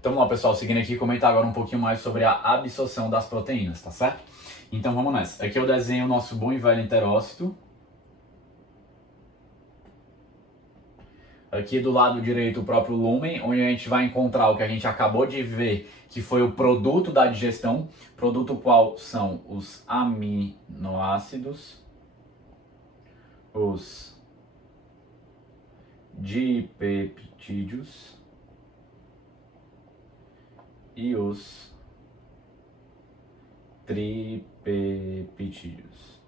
Então vamos lá, pessoal, seguindo aqui, comentar agora um pouquinho mais sobre a absorção das proteínas, tá certo? Então vamos nessa. Aqui eu desenho o nosso bom e velho enterócito. Aqui do lado direito o próprio lúmen, onde a gente vai encontrar o que a gente acabou de ver, que foi o produto da digestão, produto qual são os aminoácidos, os dipeptídeos e os tripeptídeos.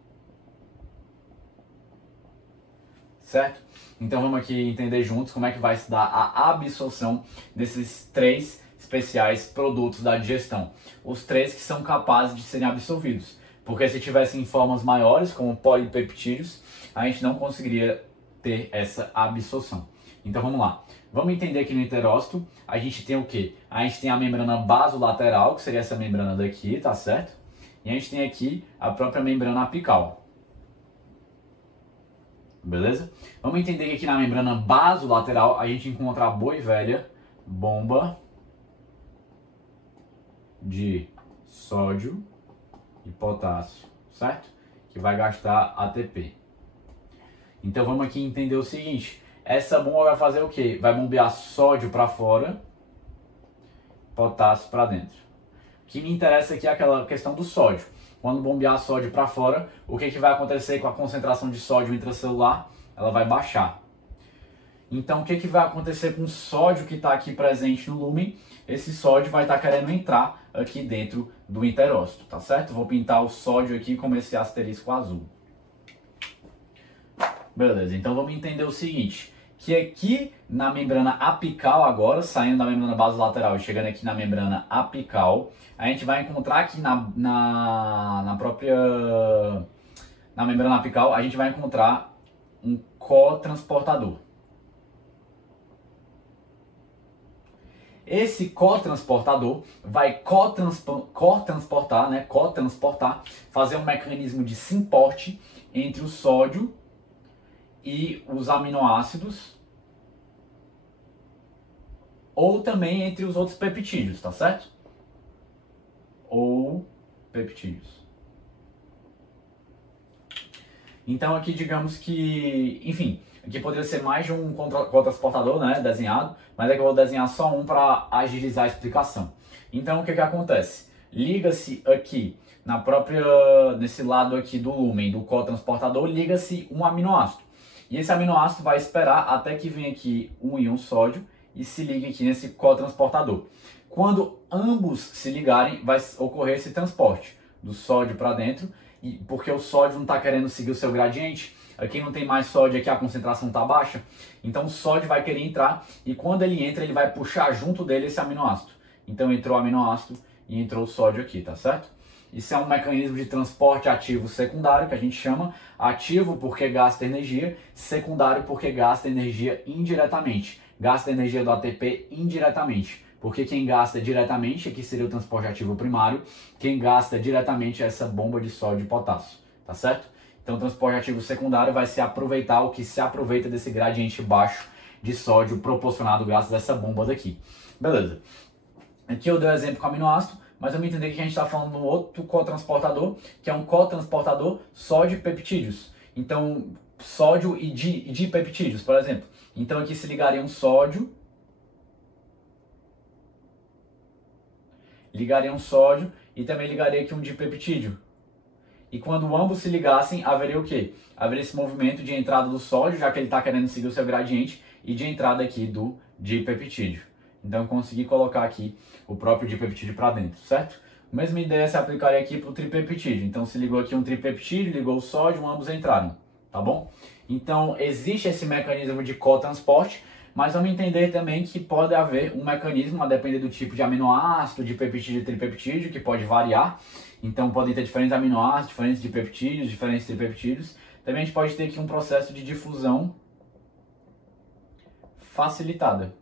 Certo? Então vamos aqui entender juntos como é que vai se dar a absorção desses três especiais produtos da digestão. Os três que são capazes de serem absorvidos. Porque se tivessem formas maiores, como polipeptídeos, a gente não conseguiria ter essa absorção. Então vamos lá. Vamos entender que no enterócito a gente tem o quê? A gente tem a membrana basolateral, que seria essa membrana daqui, tá certo? E a gente tem aqui a própria membrana apical. Beleza? Vamos entender que aqui na membrana basolateral a gente encontra a boa e velha bomba de sódio e potássio, certo? Que vai gastar ATP. Então vamos aqui entender o seguinte, essa bomba vai fazer o quê? Vai bombear sódio para fora, potássio para dentro. O que me interessa aqui é aquela questão do sódio. Quando bombear sódio para fora, o que vai acontecer com a concentração de sódio intracelular? Ela vai baixar. Então, o que vai acontecer com o sódio que está aqui presente no lúmen? Esse sódio vai estar querendo entrar aqui dentro do enterócito, tá certo? Vou pintar o sódio aqui como esse asterisco azul. Beleza, então vamos entender o seguinte, que aqui na membrana apical agora, saindo da membrana basolateral e chegando aqui na membrana apical, a gente vai encontrar aqui na membrana apical, a gente vai encontrar um cotransportador. Esse cotransportador vai cotransportar, fazer um mecanismo de simporte entre o sódio e os aminoácidos, ou também entre os outros peptídeos, tá certo? Ou peptídeos. Então aqui digamos que, enfim, aqui poderia ser mais de um cotransportador, né, desenhado, mas é que eu vou desenhar só um para agilizar a explicação. Então o que acontece? Liga-se aqui nesse lado aqui do lúmen do cotransportador, liga-se um aminoácido. E esse aminoácido vai esperar até que venha aqui um íon sódio e se ligue aqui nesse cotransportador. Quando ambos se ligarem, vai ocorrer esse transporte do sódio para dentro, e porque o sódio não está querendo seguir o seu gradiente. Aqui não tem mais sódio, aqui a concentração está baixa. Então o sódio vai querer entrar e quando ele entra, ele vai puxar junto dele esse aminoácido. Então entrou o aminoácido e entrou o sódio aqui, tá certo? Isso é um mecanismo de transporte ativo secundário, que a gente chama ativo porque gasta energia, secundário porque gasta energia indiretamente. Gasta energia do ATP indiretamente. Porque quem gasta diretamente, aqui seria o transporte ativo primário, quem gasta diretamente é essa bomba de sódio e potássio, tá certo? Então o transporte ativo secundário vai se aproveitar, o que se aproveita desse gradiente baixo de sódio proporcionado graças a essa bomba daqui. Beleza. Aqui eu dei o exemplo com o aminoácido, mas vamos entender que a gente está falando de um outro cotransportador, que é um cotransportador sódio e peptídeos. Então, sódio e dipeptídeos, por exemplo. Então aqui se ligaria um sódio, e também ligaria aqui um dipeptídeo. E quando ambos se ligassem, haveria o quê? Haveria esse movimento de entrada do sódio, já que ele está querendo seguir o seu gradiente, e de entrada aqui do dipeptídeo. Então eu consegui colocar aqui o próprio dipeptídeo para dentro, certo? A mesma ideia se aplicaria aqui para o tripeptídeo. Então se ligou aqui um tripeptídeo, ligou o sódio, ambos entraram, tá bom? Então existe esse mecanismo de cotransporte, mas vamos entender também que pode haver um mecanismo, a depender do tipo de aminoácido, de peptídeo e tripeptídeo, que pode variar. Então podem ter diferentes aminoácidos, diferentes dipeptídeos, diferentes tripeptídeos. Também a gente pode ter aqui um processo de difusão facilitada.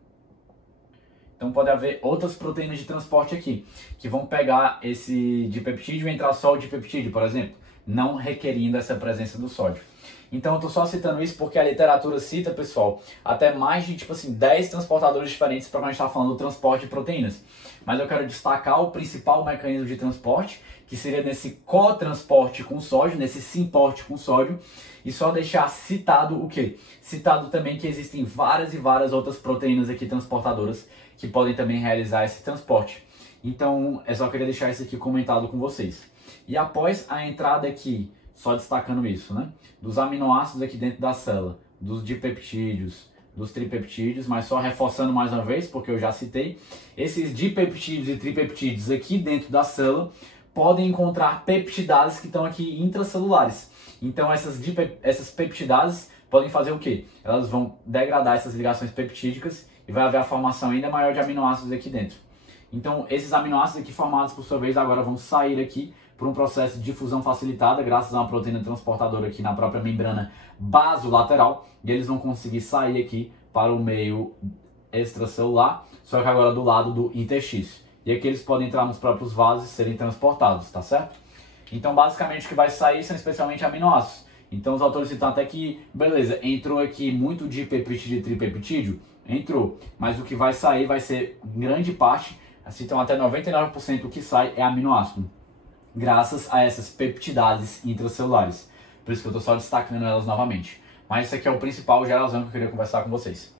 Então pode haver outras proteínas de transporte aqui, que vão pegar esse dipeptídeo e entrar só o dipeptídeo, por exemplo, não requerindo essa presença do sódio. Então eu tô só citando isso porque a literatura cita, pessoal, até mais de, tipo assim, 10 transportadores diferentes para quando a gente tá falando do transporte de proteínas. Mas eu quero destacar o principal mecanismo de transporte, que seria nesse cotransporte com sódio, nesse simporte com sódio, e só deixar citado o quê? Citado também que existem várias e várias outras proteínas aqui transportadoras que podem também realizar esse transporte. Então, eu só queria deixar isso aqui comentado com vocês. E após a entrada aqui, só destacando isso, né? Dos aminoácidos aqui dentro da célula, dos dipeptídeos, dos tripeptídeos, mas só reforçando mais uma vez, porque eu já citei, esses dipeptídeos e tripeptídeos aqui dentro da célula podem encontrar peptidases que estão aqui intracelulares. Então essas peptidases podem fazer o quê? Elas vão degradar essas ligações peptídicas e vai haver a formação ainda maior de aminoácidos aqui dentro. Então esses aminoácidos aqui formados por sua vez agora vão sair aqui por um processo de difusão facilitada graças a uma proteína transportadora aqui na própria membrana basolateral, e eles vão conseguir sair aqui para o meio extracelular, só que agora do lado do interstício. E aqui eles podem entrar nos próprios vasos e serem transportados, tá certo? Então basicamente o que vai sair são especialmente aminoácidos. Então os autores citam até que, beleza, entrou aqui muito dipeptídeo e tripeptídeo, entrou, mas o que vai sair vai ser grande parte, citam até 99% do que sai é aminoácido, graças a essas peptidases intracelulares. Por isso que eu estou só destacando elas novamente. Mas isso aqui é o principal geralzão que eu queria conversar com vocês.